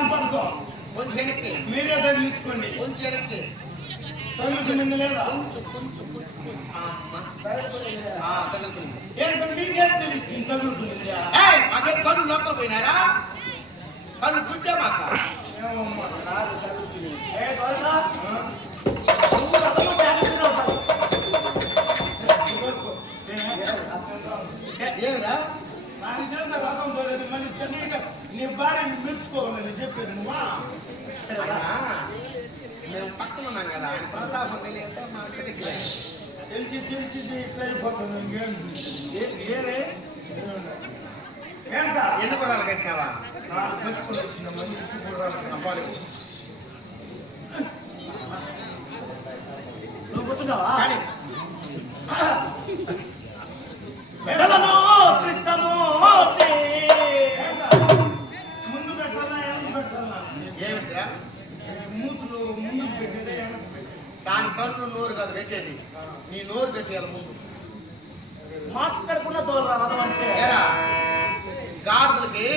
కనపడుకో కొంచెం వెనక్కి మీరే తగిలించుకోండి. కొంచెం వెనక్కి తగులుకునింది లేదా? తగులుకుంది. ఏంటంటే మీకేం తెలుస్తుంది తగులుకునింది? మాకే కళ్ళు లోపల పోయినారా? కళ్ళు గుడ్డే మాక ఏమమ్మా రాదు తగులుకుని. ఏమిరా నాకు తెలియదు రథం పోలేదు. మళ్ళీ నీ భార్యని మెచ్చుకోవాలని చెప్పారు నువ్వా? మేము పక్కన ఉన్నాం కదా, ఆయన ప్రతాపం తెలియక మా ఇంటికి తెలిసి ఇట్లా అయిపోతుంది. ఇంకేం ఏంటా ఎన్ని గుర్రాలు కట్టినావా? కట్టుకుని వచ్చిన మంచి గుర్రాలు. నువ్వు కూర్చున్నావా? కానీ ముందు పెట్టాలా వెనక్కి పెట్టాలా? ఏమిట్రా మూతులు ముందుకు పెట్టేదే వెనక్కి పెట్టేది. దాని కళ్ళు నోరు కాదు పెట్టేది, నీ నోరు పెట్టేయాలి ముందు. మాట్లాడుకున్న దూరం అంటే ఏరా గాడిదలకి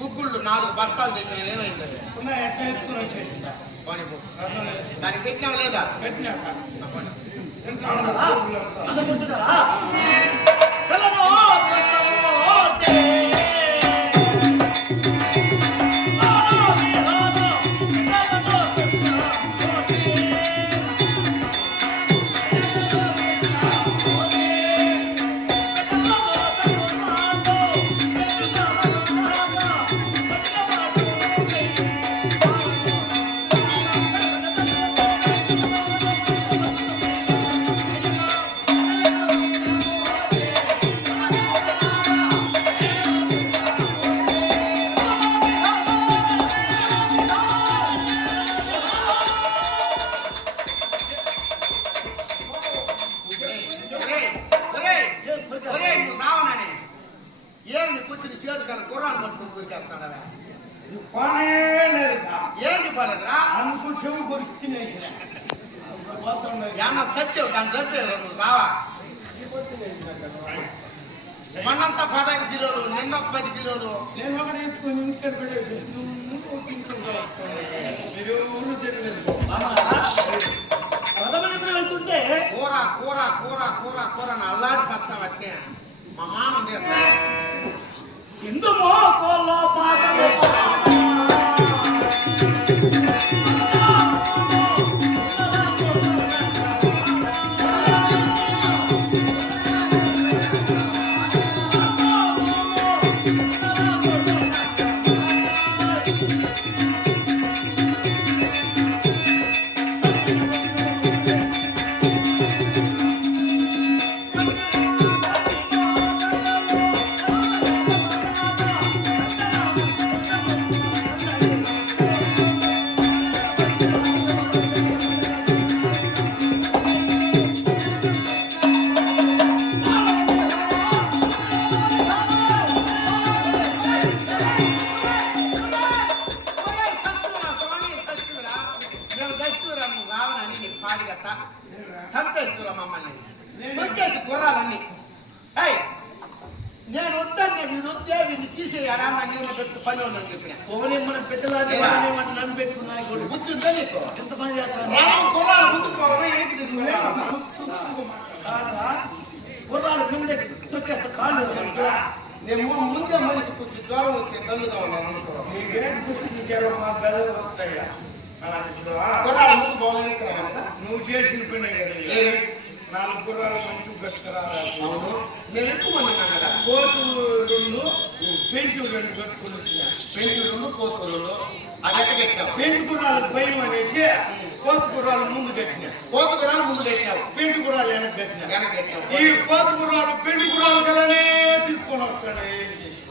గుగ్గుళ్ళు 4 బస్తాలు తెచ్చిన ఏమైంది? ఉన్నాయి ఎట్లా ఎత్తుకుని వచ్చేసిందా? రథం వేసి దానికి పెట్టినాం లేదా? పెట్టినాక ఎంత కూర్చున్నారా? ఏంటి పర్లేదురా? అందుకు చెవు కొరికి తినేసిన ఏమన్నా సచ్చావు దాన్ని చంపేవరా నువ్వు రావా? మొన్నంతా 15 కిలోలు, నిన్న 10 కిలోలు. నేను ఒకటి ఎత్తుకొని ఇంటికి పెట్టేసి మీరు ఊరు తిరగలేదు. వెళ్తుంటే కూర కూర కూర కూర కూర అని అల్లాడి చేస్తావు అట్నే. మా మామ చేస్తా ఇందుమో కోళ్ళ పాటలు చంపేస్తురా మమ్మల్ని, తొక్కేసి గుర్రాలన్నీ. నేను వద్దాన్ని వీడు వద్దే వీడిని తీసేయాలా నీళ్ళు పెట్టు పని ఉందని చెప్పిన. మనం పెట్టాలని నన్ను పెట్టుకున్నాయి. బుద్ధి ఉందా నీకు? ఎంత పని చేస్తాను? గుర్రాలు ముందుకు పోవాలా వెనక్కి తిరుగుతున్నా? గుర్రాలు ముందే తొక్కేస్తా కాళ్ళు. నేను ముందే మనిషి కొంచెం జ్వరం వచ్చి కలుగుతా ఉన్నాను అనుకో. నీకేంటి కూర్చుని జ్వరం మా గదలు వస్తాయా? గుర్రాలు ముందుకు పోవాలని నువ్వు చేసిన పనే కదా. 4 గుర్రాలు మంచి కట్టుకురాలి. నేను ఎక్కువ మంది ఉన్నాను కదా. కోతు 2 పెంటు 2 కట్టుకుని వచ్చిన. పెంటు 2 కోతుకు 2 అది ఎట్ట కట్టావు? పెంటు గుర్రాలు భయం అనేసి కోతు గుర్రాలు ముందు కట్టిన. కోతు గుర్రాలు ముందు కట్టావు, పెంటు గుర్రాలు వెనక్కి కట్టిన. వెనక్కి కట్టావు. ఈ కోతు గుర్రాలు పెంటు గుర్రాలు కలనే తీసుకొని వస్తాడు. ఏం చేసి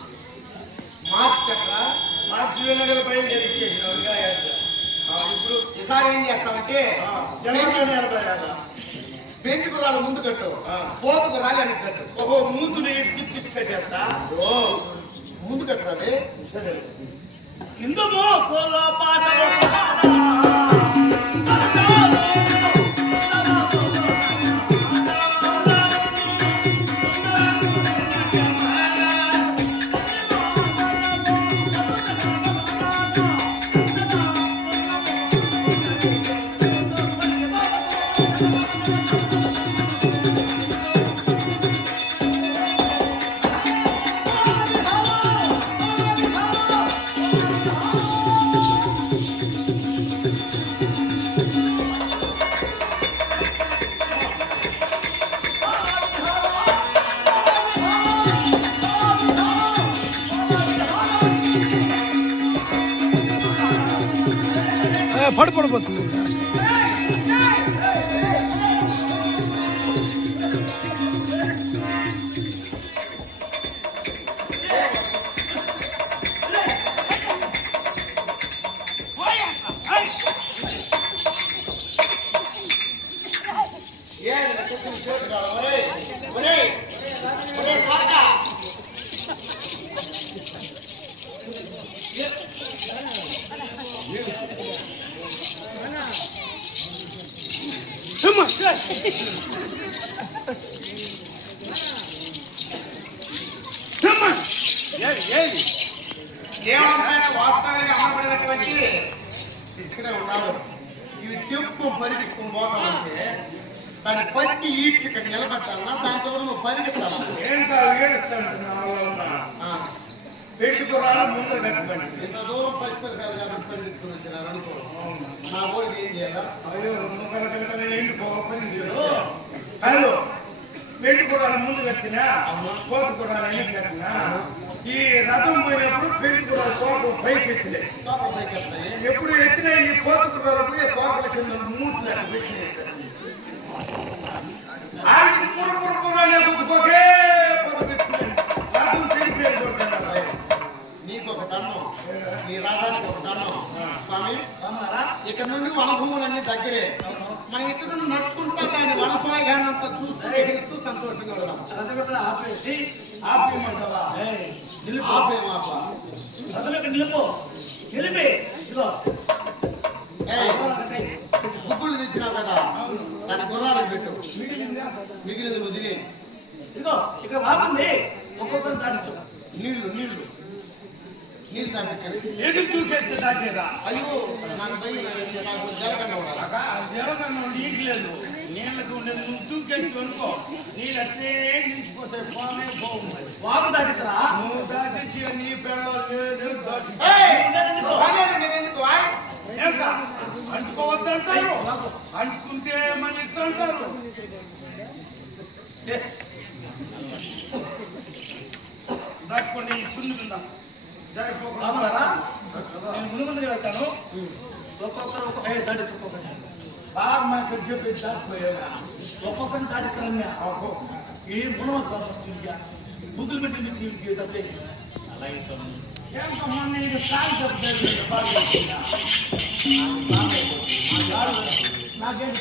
మార్చి కట్టరా? మార్చి వెనకలు బయలుదేరి ఇచ్చేసిన. ఇప్పుడు ఈసారి ఏం చేస్తామంటే జనంలో నిలబడాలా? పెంటు గుర్రాలు ముందు కట్టు, కోతు గుర్రాలు వెనక్కి కట్టు. ఓహో మూతులు తిప్పించి కట్టేస్తా. ముందు కట్టరావే. సరే ఇందుమో కోళ్ళ పాటలు పడిపోతుంది. దేవంపైన వాస్తవంగా అమ్మబడినటువంటి ఇక్కడే ఉన్నారు. ఇవి తెప్పుకొని పరిగెత్తుకుని పోతామంటే దాన్ని పట్టి ఈడ్చి ఇక్కడ నిలబెట్టాలన్నా దాంతో నువ్వు పరిగెత్తాలి. ఏం కాదు ఏడుస్తాను పెట్టుకురాలు ముందర కట్టుకోండి. ఇంత దూరం పసిపిల్లకాయలు కాబట్టి పరిగెత్తుకుని వచ్చినారు అనుకో. నా ఊరికి ఏం చేయాలా? అయ్యో నువ్వు కనుక ఎండిపోయి హలో పెట్టుకురాలు ముందు కట్టినా కోతుకురాలు వెనక్కి కట్టినా ఈ రథం పోయినప్పుడు పెట్టుకురాలు కోపం పైకి ఎత్తిలే. పాపం పరిగెత్తాయి. ఎప్పుడు ఎత్తినా ఈ కోతుకురాలు పోయి కోకల కింద మూట్లు పెట్టిన ఆడికి పురపురాలే కొట్టుకోకే పరుగెత్తుకుని రథం తెలిపేది కొడుతున్నారు. నీకు ఒక దండం, నీ రాధానికి ఒక దండం. స్వామి ఇక్కడ నుండి వనభూములన్నీ దగ్గరే. మనం ఇక్కడ నుండి నడుచుకుంటా దాన్ని వనసాగానంతా చూస్తూ ఎగిరిస్తూ సంతోషంగా వెళ్దాం. రథం ఇక్కడ ఆపేసి ఆపేయమంటావా? నిలుపు. ఆపేమాప. రథం ఇక్కడ నిలుపు. నిలిపి ఇదిగో గుగ్గులు తెచ్చినావు కదా, దాని గుర్రాలకు పెట్టు. మిగిలింది నువ్వు తిని. ఇదిగో ఇక్కడ వాకుంది. ఒక్కొక్కరు దాటించు. నీళ్లు నీళ్లు నీళ్ళు తాపించండి. ఎదురు దూకేస్తే దాటేదా? అయ్యో నాకు భయం, నాకు జలకన్నా ఉండాలి. జలకన్నా ఇంటి లేదు నీళ్ళకు ఉండేది. నువ్వు దూకేసి అనుకో నీళ్ళు అట్లే నిలిచిపోతాయి. పోనే బాగుంది. వాకు దాటించరా? నువ్వు దాటించి నీ పిల్లలు లేదు దాటి అంటుకోవద్దంటారు. అంటుకుంటే మళ్ళీ ఇట్లా అంటారు. దాటుకోండి కుందు కింద రామగారా, నేను ముందు ముందుగా వెళ్తాను. ఒక్కొక్కరు ఒక్కొక్క దాటించుకోకండి. బాగా మాట్లాడి చెప్పి దాటిపోయావా? ఒక్కొక్కరిని దాటిస్తారని ఈ మునవద్దు బుక్కులు పెట్టి మీకు తప్పే నాకేం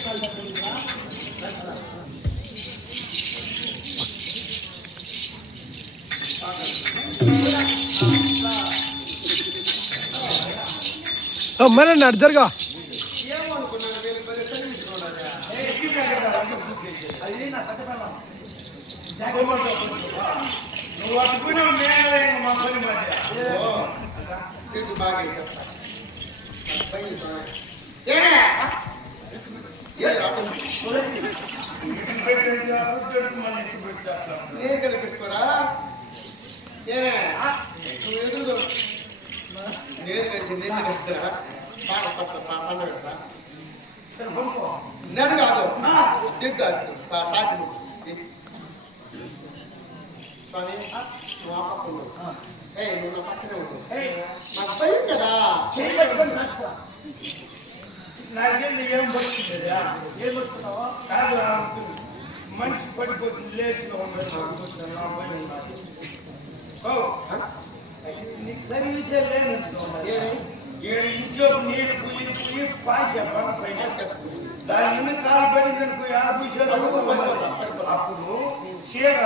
మరి నడు జరగా. ఏమనుకున్నాను వీళ్ళు కొద్దిగా సర్వీస్ అది నా కథ నువ్వు అట్టుకున్నావు మేలే మా పని మధ్య తిట్టు బాగా వేశారు. ఏమే నేను కలిపి పెట్టుకోరా? ఏమే నువ్వు ఎదురు నేను కలిసి నిన్ను కలుస్తారా? పండ పెట్టరా? నన్ను కాదు తిట్టు సాటి స్వామి నువ్వు ఆ పక్క ఉండు. నువ్వు నా పక్కనే ఉండు. నాకు భయం కదా. నాకేంది ఏం పడుతుందా? ఏం పడుతున్నావా? కాదు మనిషి పడిపోతుంది లేచిగా ఉండదు. నా పని ఉన్నది. నీకు సర్వీసే లేనంటున్నావు. ఏడు ఇంచోపు నీళ్ళు పుయ్యి పాశ పైన దాని మీద కాలు పడిందనుకో 50 అప్పుడు చీర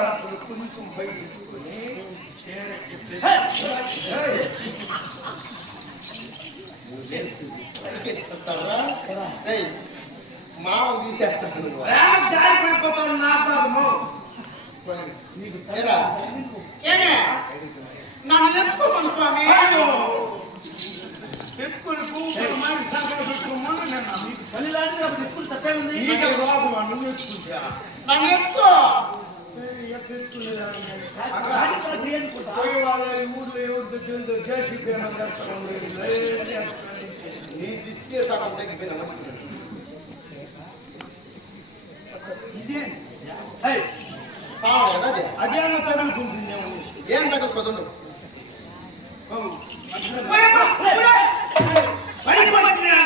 కొంచెం బయట పెట్టుకొని చీర మామూలు తీసేస్తాను. జారి పడిపోతావు. నా పాదము ఏమే నన్ను ఎత్తుకోమను స్వామి. ఎత్తుకొని పువ్వులు మారి సంకలు పెట్టుకోమని నేను పనిలాంటి ఎక్కువ తప్పే ఉంది. నీకే బాబు నువ్వు ఎత్తుకుంటా నన్ను ఎత్తుకో. పోయే వాళ్ళ ఊర్లో ఎవరు తెలియదు జేసీపీ నీ దిస్తే సగం తగ్గిపోయిన మంచిది. ఇదే కావాలి కదా అది. అదేమో తగులుకుంటుంది. ఏం తగ్గదు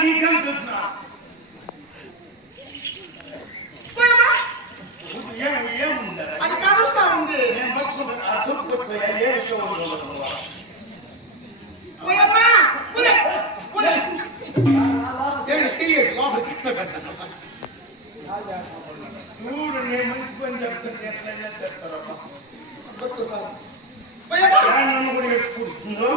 నీకేం చూడు నేను మంచి పని చెప్తుంటే ఎట్లయినా తెస్తారమ్మా. పోయమ్మా. నన్ను కూడా వేసుకుంటుందో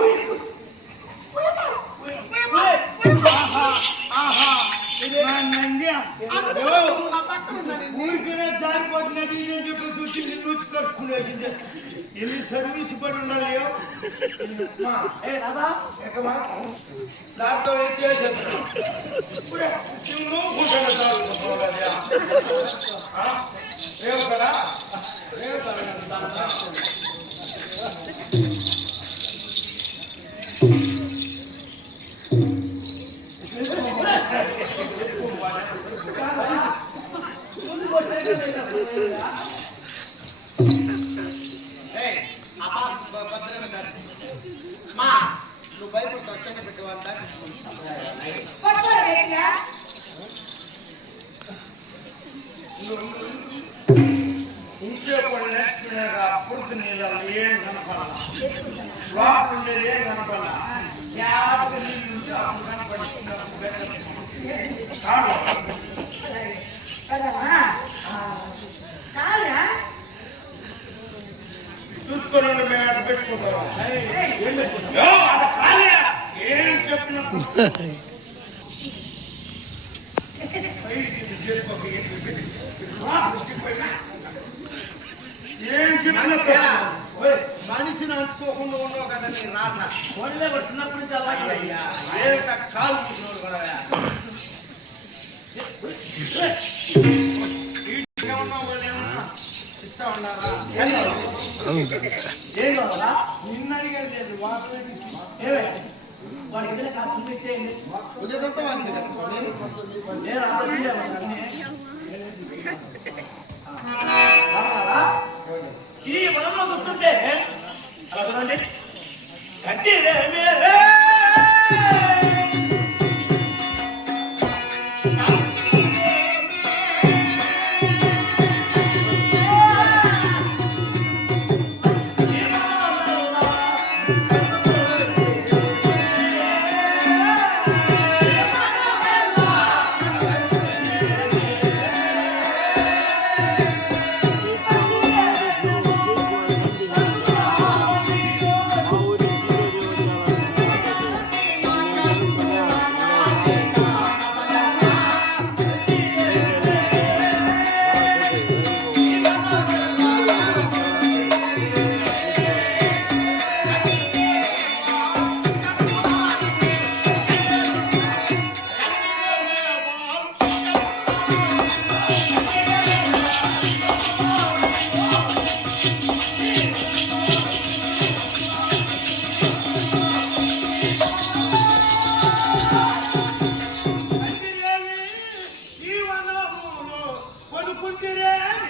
నా నంద్యం. నా పక్కన ఉన్నది. ఊరికనే జారిపోతున్నది నేను చెప్పి చూసి నిన్ను వచ్చి కలుసుకునేది ఎన్ని సర్వీస్ పడి ఉండాలి ఏ రాదా ఎక్కమా దాంతో ఏం చేసేద్దాం ఇప్పుడే నువ్వు కూర్చొని చాలుకోవాలయ్యా. రేవు కదా రేవు కదా ముందు కొట్టే ఏయ్, అబ్బా, భద్రంగా సరే. మా నువ్వు బైబిల్ దర్శనం పెట్టేవాళ్ళ ఇంట్లో కూడా నేర్చుకున్నారా పూర్తి నీళ్ళు ఏం కనపడాల లోపల ఉండేది ఏం కనపడాల యాభై నీళ్ళు ఉంటే అప్పుడు కనపడుతుంది చూసుకొని మేము అక్కడ పెట్టుకుంటాం ఏం చెప్పినప్పుడు ఏం చెప్పిన మనిషిని అంటుకోకుండా ఉన్నావు కదా నీ రాత. ఫోన్లే వచ్చినప్పుడు నుంచి అలాగే అయ్యా, ఏమిటా కాలు కూర్చున్నాడు కదా ఏమన్నా వాళ్ళు ఏమన్నా ఇస్తా ఉన్నారా? ఏం కావాలా నిన్న అడిగారు లేదు వాటర్ ఏమే వాడికి ఏదైనా కాస్త ఇచ్చేయండి ఉదయంతో వాడిని తెలుసుకోండి. నేను అన్నీ ఇది మనలో గుర్తుంటే అలా చూడండి గట్టి